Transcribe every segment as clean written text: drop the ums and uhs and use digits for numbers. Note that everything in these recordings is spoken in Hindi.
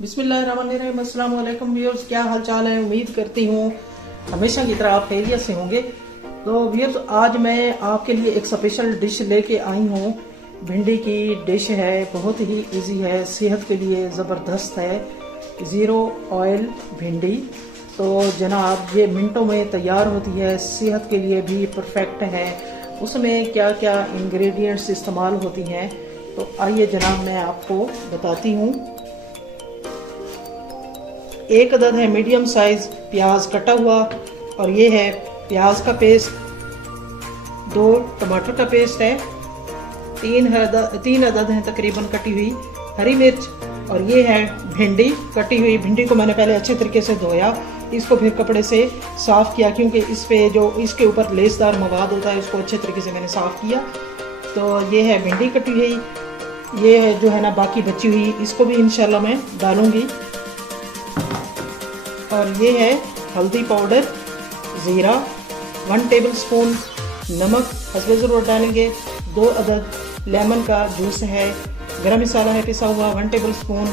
बिस्मिल्लाहिर्रहमानिर्रहीम। अस्सलाम वालेकुम व्यूअर्स, क्या हाल चाल है। उम्मीद करती हूँ हमेशा की तरह आप खैरियत से होंगे। तो व्यूअर्स, आज मैं आपके लिए एक स्पेशल डिश लेके आई हूँ। भिंडी की डिश है, बहुत ही इजी है, सेहत के लिए ज़बरदस्त है। ज़ीरो ऑयल भिंडी। तो जनाब ये मिनटों में तैयार होती है, सेहत के लिए भी परफेक्ट है। उसमें क्या क्या इंग्रेडिएंट्स इस्तेमाल होती हैं, तो आइए जनाब मैं आपको बताती हूँ। एक अदद है मीडियम साइज प्याज कटा हुआ, और ये है प्याज का पेस्ट। 2 टमाटर का पेस्ट है। 3 अदद है तकरीबन कटी हुई हरी मिर्च, और ये है भिंडी कटी हुई। भिंडी को मैंने पहले अच्छे तरीके से धोया, इसको फिर कपड़े से साफ़ किया, क्योंकि इस पे जो इसके ऊपर लेसदार मवाद होता है उसको अच्छे तरीके से मैंने साफ़ किया। तो ये है भिंडी कटी हुई। ये है जो है ना बाकी बची हुई, इसको भी इंशाल्लाह मैं डालूंगी। और ये है हल्दी पाउडर, ज़ीरा, 1 टेबलस्पून, नमक हस्बे ज़रूरत डालेंगे। 2 अदद लेमन का जूस है। गरम मसाला है पिसा हुआ 1 टेबलस्पून।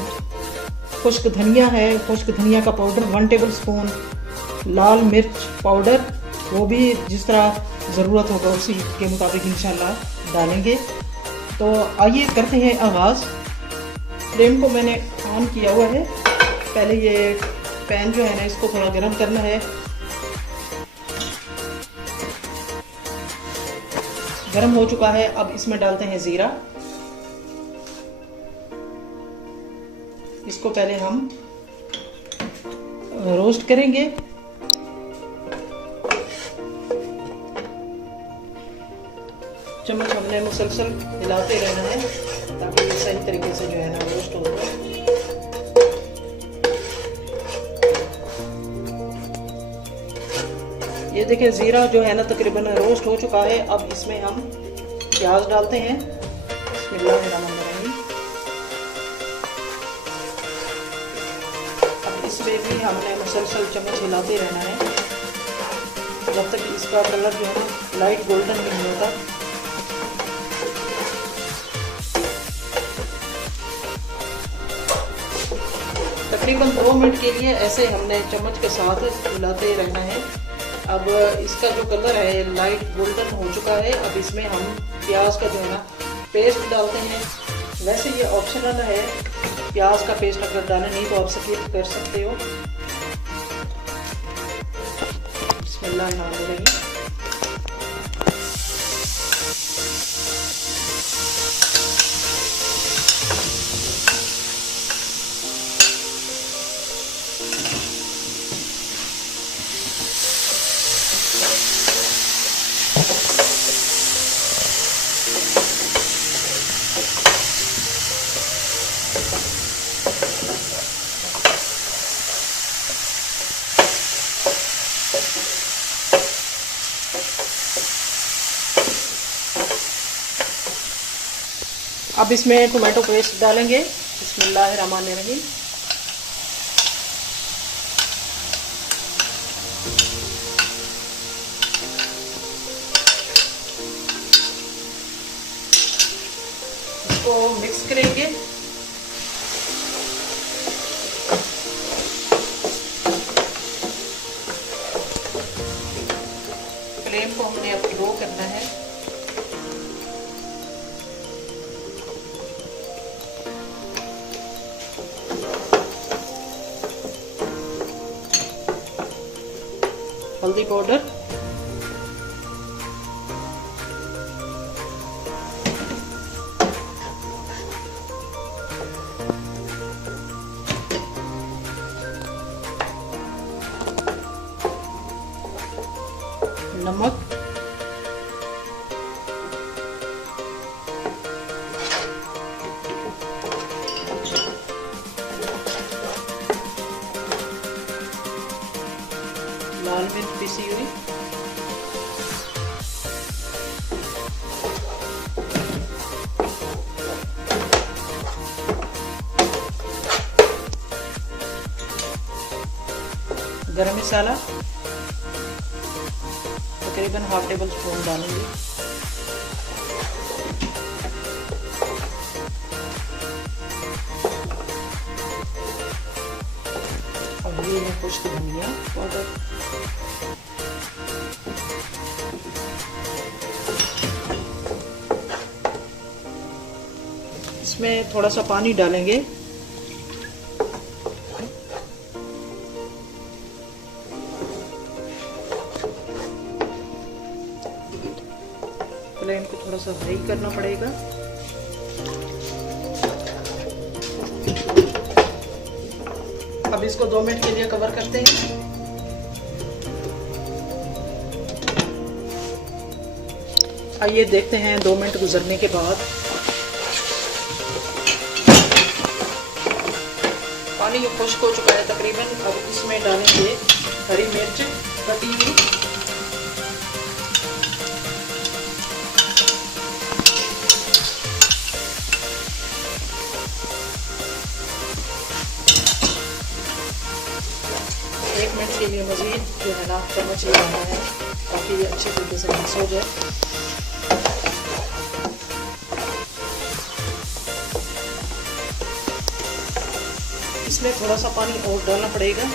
खुश्क धनिया है, खुश्क धनिया का पाउडर 1 टेबलस्पून। लाल मिर्च पाउडर, वो भी जिस तरह ज़रूरत होगा उसी के मुताबिक इंशाल्लाह डालेंगे। तो आइए करते हैं आगाज़। फ्लेम को मैंने ऑन किया हुआ है। पहले ये पैन जो है ना इसको थोड़ा गर्म करना है। गर्म हो चुका है, अब इसमें डालते हैं ज़ीरा। इसको पहले हम रोस्ट करेंगे। चम्मच हमने मुसलसल हिलाते रहना है ताकि ये सही तरीके से जो है ना रोस्ट हो जाए। ये देखिए ज़ीरा जो है ना तकरीबन रोस्ट हो चुका है। अब इसमें हम प्याज डालते हैं। बिस्मिल्लाहिर्रहमानिर्रहीम। अब इसमें भी हमने मुसलसल चम्मच हिलाते रहना है जब तक इसका कलर जो है ना लाइट गोल्डन नहीं होता। तकरीबन 2 मिनट के लिए ऐसे हमने चम्मच के साथ हिलाते रहना है। अब इसका जो कलर है लाइट गोल्डन हो चुका है। अब इसमें हम प्याज का जो है ना पेस्ट डालते हैं। वैसे ये ऑप्शनल है, प्याज का पेस्ट अगर डालें नहीं तो आप स्किप कर सकते हो। बिस्मिल्लाहिर्रहमानिर्रहीम। अब इसमें टोमेटो पेस्ट डालेंगे। बिस्मिल्लाहिर्रहमानिर्रहीम। इसको मिक्स करेंगे। फ्लेम को हमने अब लो करना है। हल्दी पाउडर, नमक, लाल मिर्च पिसी हुई, गरम मसाला तकरीबन 1/2 टेबलस्पून डालूंगी। और ये है खुश्क धनिया पाउडर। इसमें थोड़ा सा पानी डालेंगे। फ्लेम को थोड़ा सा हाई करना पड़ेगा। अब इसको 2 मिनट के लिए कवर करते हैं। आइए देखते हैं 2 मिनट गुजरने के बाद। पानी खुश्क हो चुका है तकरीबन। अब इसमें डालेंगे हरी मिर्च कटी हुई, एक मिनट के लिए मज़ीद जो है ना चम्मच लगाना है ताकि ये अच्छी तरीके से मिक्स हो जाए। इसमें थोड़ा सा पानी और डालना पड़ेगा।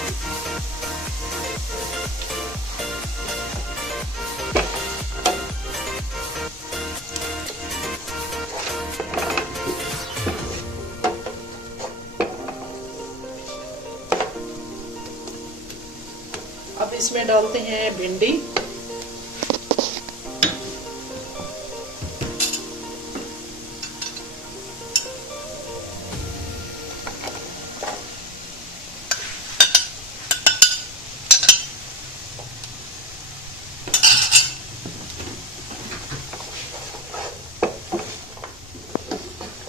अब इसमें डालते हैं भिंडी।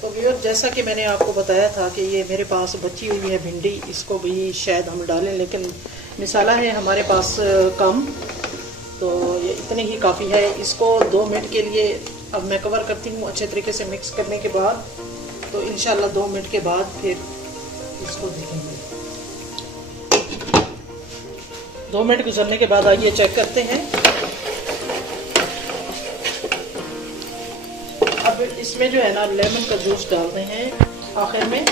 तो व्यूअर, जैसा कि मैंने आपको बताया था कि ये मेरे पास बची हुई है भिंडी, इसको भी शायद हम डालें, लेकिन मिसाला है हमारे पास कम, तो ये इतनी ही काफ़ी है। इसको 2 मिनट के लिए अब मैं कवर करती हूँ अच्छे तरीके से मिक्स करने के बाद। तो इंशाल्लाह 2 मिनट के बाद फिर इसको देखेंगे। 2 मिनट गुजरने के बाद आइए चेक करते हैं। अब इसमें जो है ना लेमन का जूस डालते हैं आखिर में।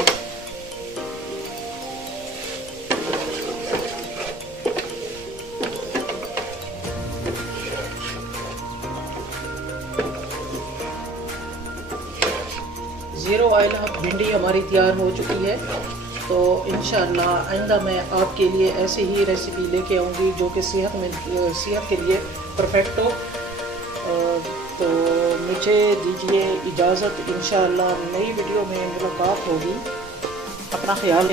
ज़ीरो ऑयल भिंडी हमारी तैयार हो चुकी है। तो इंशाल्लाह आइंदा मैं आपके लिए ऐसी ही रेसिपी लेके आऊँगी जो कि सेहत के लिए परफेक्ट हो। तो मुझे दीजिए इजाज़त, इंशाल्लाह नई वीडियो में मुलाकात होगी। अपना ख्याल